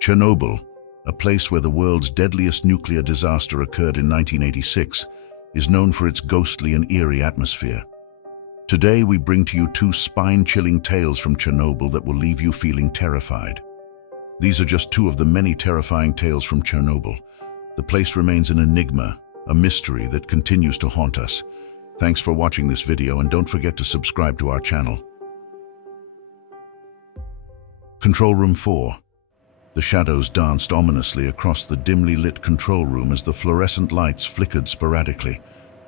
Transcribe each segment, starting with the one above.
Chernobyl, a place where the world's deadliest nuclear disaster occurred in 1986, is known for its ghostly and eerie atmosphere. Today we bring to you two spine-chilling tales from Chernobyl that will leave you feeling terrified. These are just two of the many terrifying tales from Chernobyl. The place remains an enigma, a mystery that continues to haunt us. Thanks for watching this video, and don't forget to subscribe to our channel. Control Room 4. The shadows danced ominously across the dimly lit control room as the fluorescent lights flickered sporadically.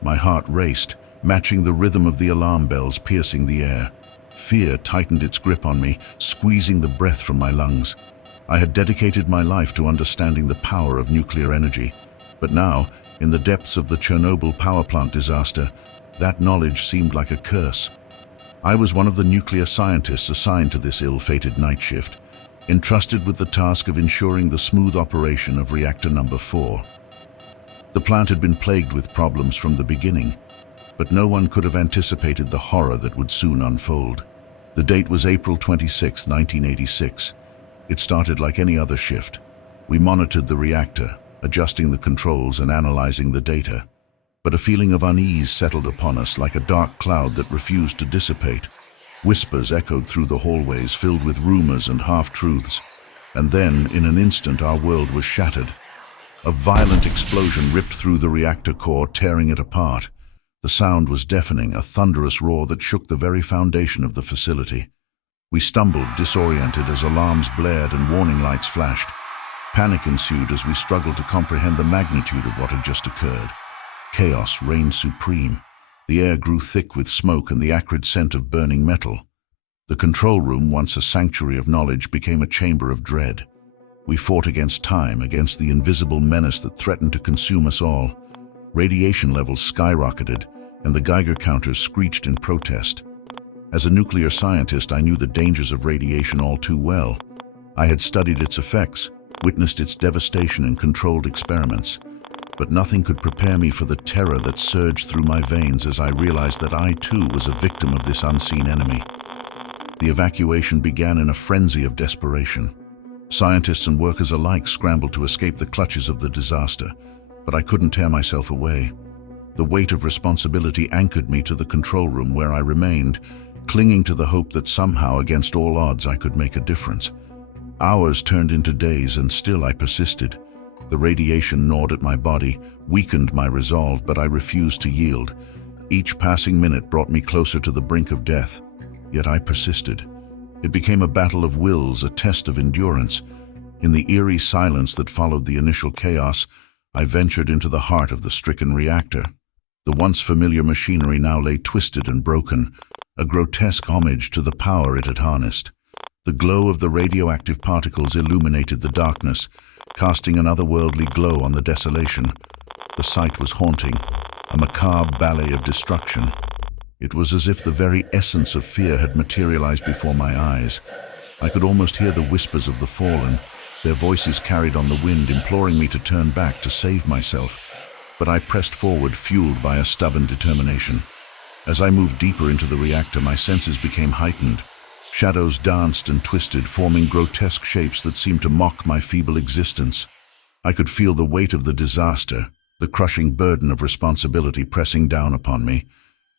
My heart raced, matching the rhythm of the alarm bells piercing the air. Fear tightened its grip on me, squeezing the breath from my lungs. I had dedicated my life to understanding the power of nuclear energy, but now, in the depths of the Chernobyl power plant disaster, that knowledge seemed like a curse. I was one of the nuclear scientists assigned to this ill-fated night shift, entrusted with the task of ensuring the smooth operation of reactor number 4. The plant had been plagued with problems from the beginning, but no one could have anticipated the horror that would soon unfold. The date was April 26, 1986. It started like any other shift. We monitored the reactor, adjusting the controls and analyzing the data. But a feeling of unease settled upon us like a dark cloud that refused to dissipate. Whispers echoed through the hallways, filled with rumors and half-truths. And then, in an instant, our world was shattered. A violent explosion ripped through the reactor core, tearing it apart. The sound was deafening, a thunderous roar that shook the very foundation of the facility. We stumbled, disoriented, as alarms blared and warning lights flashed. Panic ensued as we struggled to comprehend the magnitude of what had just occurred. Chaos reigned supreme. The air grew thick with smoke and the acrid scent of burning metal. The control room, once a sanctuary of knowledge, became a chamber of dread. We fought against time, against the invisible menace that threatened to consume us all. Radiation levels skyrocketed, and the Geiger counters screeched in protest. As a nuclear scientist, I knew the dangers of radiation all too well. I had studied its effects, witnessed its devastation in controlled experiments. But nothing could prepare me for the terror that surged through my veins as I realized that I too was a victim of this unseen enemy. The evacuation began in a frenzy of desperation. Scientists and workers alike scrambled to escape the clutches of the disaster, but I couldn't tear myself away. The weight of responsibility anchored me to the control room, where I remained, clinging to the hope that somehow, against all odds, I could make a difference. Hours turned into days, and still I persisted. The radiation gnawed at my body, weakened my resolve, but I refused to yield. Each passing minute brought me closer to the brink of death, yet I persisted. It became a battle of wills, a test of endurance. In the eerie silence that followed the initial chaos, I ventured into the heart of the stricken reactor. The once familiar machinery now lay twisted and broken, a grotesque homage to the power it had harnessed. The glow of the radioactive particles illuminated the darkness, casting an otherworldly glow on the desolation. The sight was haunting, a macabre ballet of destruction. It was as if the very essence of fear had materialized before my eyes. I could almost hear the whispers of the fallen, their voices carried on the wind, imploring me to turn back, to save myself. But I pressed forward, fueled by a stubborn determination. As I moved deeper into the reactor, my senses became heightened. Shadows danced and twisted, forming grotesque shapes that seemed to mock my feeble existence. I could feel the weight of the disaster, the crushing burden of responsibility pressing down upon me.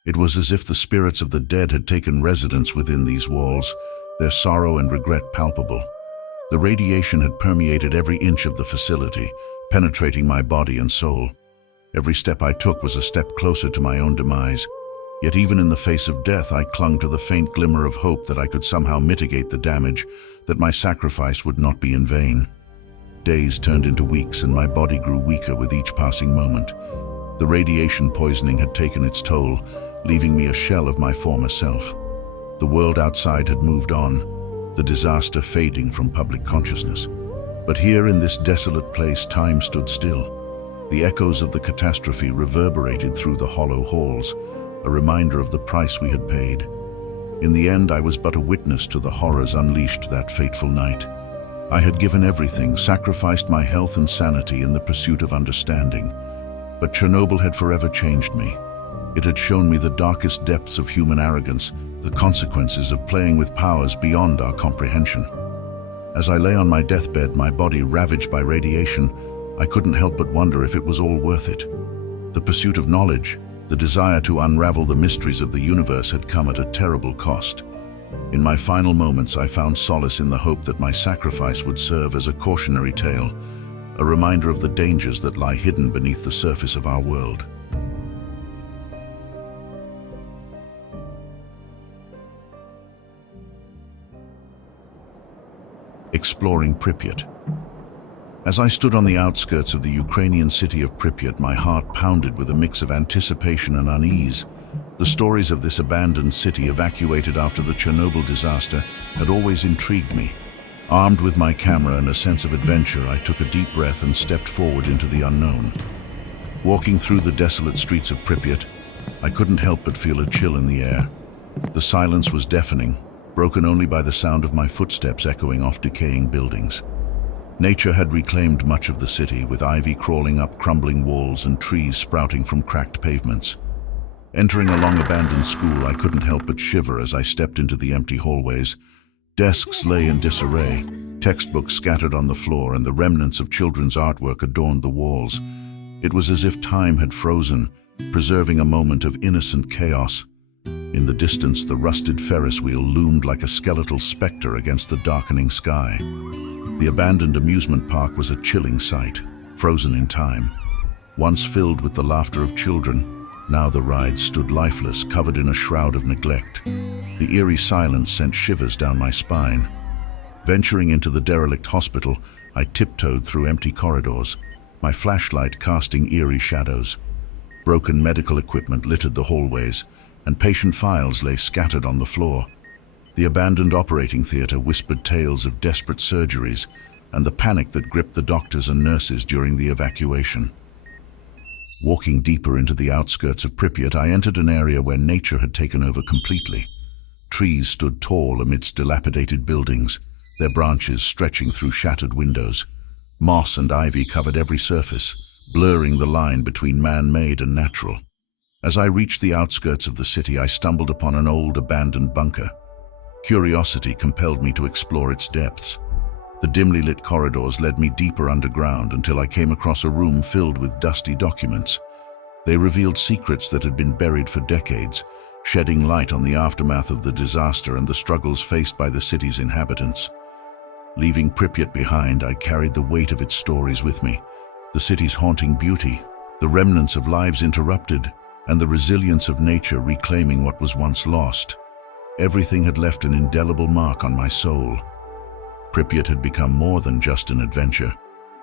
It was as if the spirits of the dead had taken residence within these walls, their sorrow and regret palpable. The radiation had permeated every inch of the facility, penetrating my body and soul. Every step I took was a step closer to my own demise. Yet even in the face of death, I clung to the faint glimmer of hope that I could somehow mitigate the damage, that my sacrifice would not be in vain. Days turned into weeks, and my body grew weaker with each passing moment. The radiation poisoning had taken its toll, leaving me a shell of my former self. The world outside had moved on, the disaster fading from public consciousness. But here in this desolate place, time stood still. The echoes of the catastrophe reverberated through the hollow halls, a reminder of the price we had paid. In the end, I was but a witness to the horrors unleashed that fateful night. I had given everything, sacrificed my health and sanity in the pursuit of understanding. But Chernobyl had forever changed me. It had shown me the darkest depths of human arrogance, the consequences of playing with powers beyond our comprehension. As I lay on my deathbed, my body ravaged by radiation, I couldn't help but wonder if it was all worth it. The pursuit of knowledge, the desire to unravel the mysteries of the universe had come at a terrible cost. In my final moments, I found solace in the hope that my sacrifice would serve as a cautionary tale, a reminder of the dangers that lie hidden beneath the surface of our world. Exploring Pripyat. As I stood on the outskirts of the Ukrainian city of Pripyat, my heart pounded with a mix of anticipation and unease. The stories of this abandoned city evacuated after the Chernobyl disaster had always intrigued me. Armed with my camera and a sense of adventure, I took a deep breath and stepped forward into the unknown. Walking through the desolate streets of Pripyat, I couldn't help but feel a chill in the air. The silence was deafening, broken only by the sound of my footsteps echoing off decaying buildings. Nature had reclaimed much of the city, with ivy crawling up crumbling walls and trees sprouting from cracked pavements. Entering a long-abandoned school, I couldn't help but shiver as I stepped into the empty hallways. Desks lay in disarray, textbooks scattered on the floor, and the remnants of children's artwork adorned the walls. It was as if time had frozen, preserving a moment of innocent chaos. In the distance, the rusted Ferris wheel loomed like a skeletal specter against the darkening sky. The abandoned amusement park was a chilling sight, frozen in time. Once filled with the laughter of children, now the ride stood lifeless, covered in a shroud of neglect. The eerie silence sent shivers down my spine. Venturing into the derelict hospital, I tiptoed through empty corridors, my flashlight casting eerie shadows. Broken medical equipment littered the hallways, and patient files lay scattered on the floor. The abandoned operating theater whispered tales of desperate surgeries and the panic that gripped the doctors and nurses during the evacuation. Walking deeper into the outskirts of Pripyat, I entered an area where nature had taken over completely. Trees stood tall amidst dilapidated buildings, their branches stretching through shattered windows. Moss and ivy covered every surface, blurring the line between man-made and natural. As I reached the outskirts of the city, I stumbled upon an old abandoned bunker. Curiosity compelled me to explore its depths. The dimly lit corridors led me deeper underground until I came across a room filled with dusty documents. They revealed secrets that had been buried for decades, shedding light on the aftermath of the disaster and the struggles faced by the city's inhabitants. Leaving Pripyat behind, I carried the weight of its stories with me. The city's haunting beauty, the remnants of lives interrupted, and the resilience of nature reclaiming what was once lost. Everything had left an indelible mark on my soul. Pripyat had become more than just an adventure.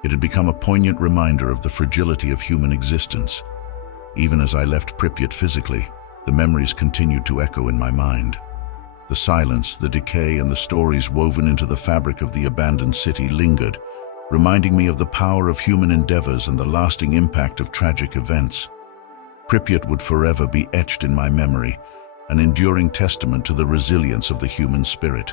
It had become a poignant reminder of the fragility of human existence. Even as I left Pripyat physically, the memories continued to echo in my mind. The silence, the decay, and the stories woven into the fabric of the abandoned city lingered, reminding me of the power of human endeavors and the lasting impact of tragic events. Pripyat would forever be etched in my memory, an enduring testament to the resilience of the human spirit.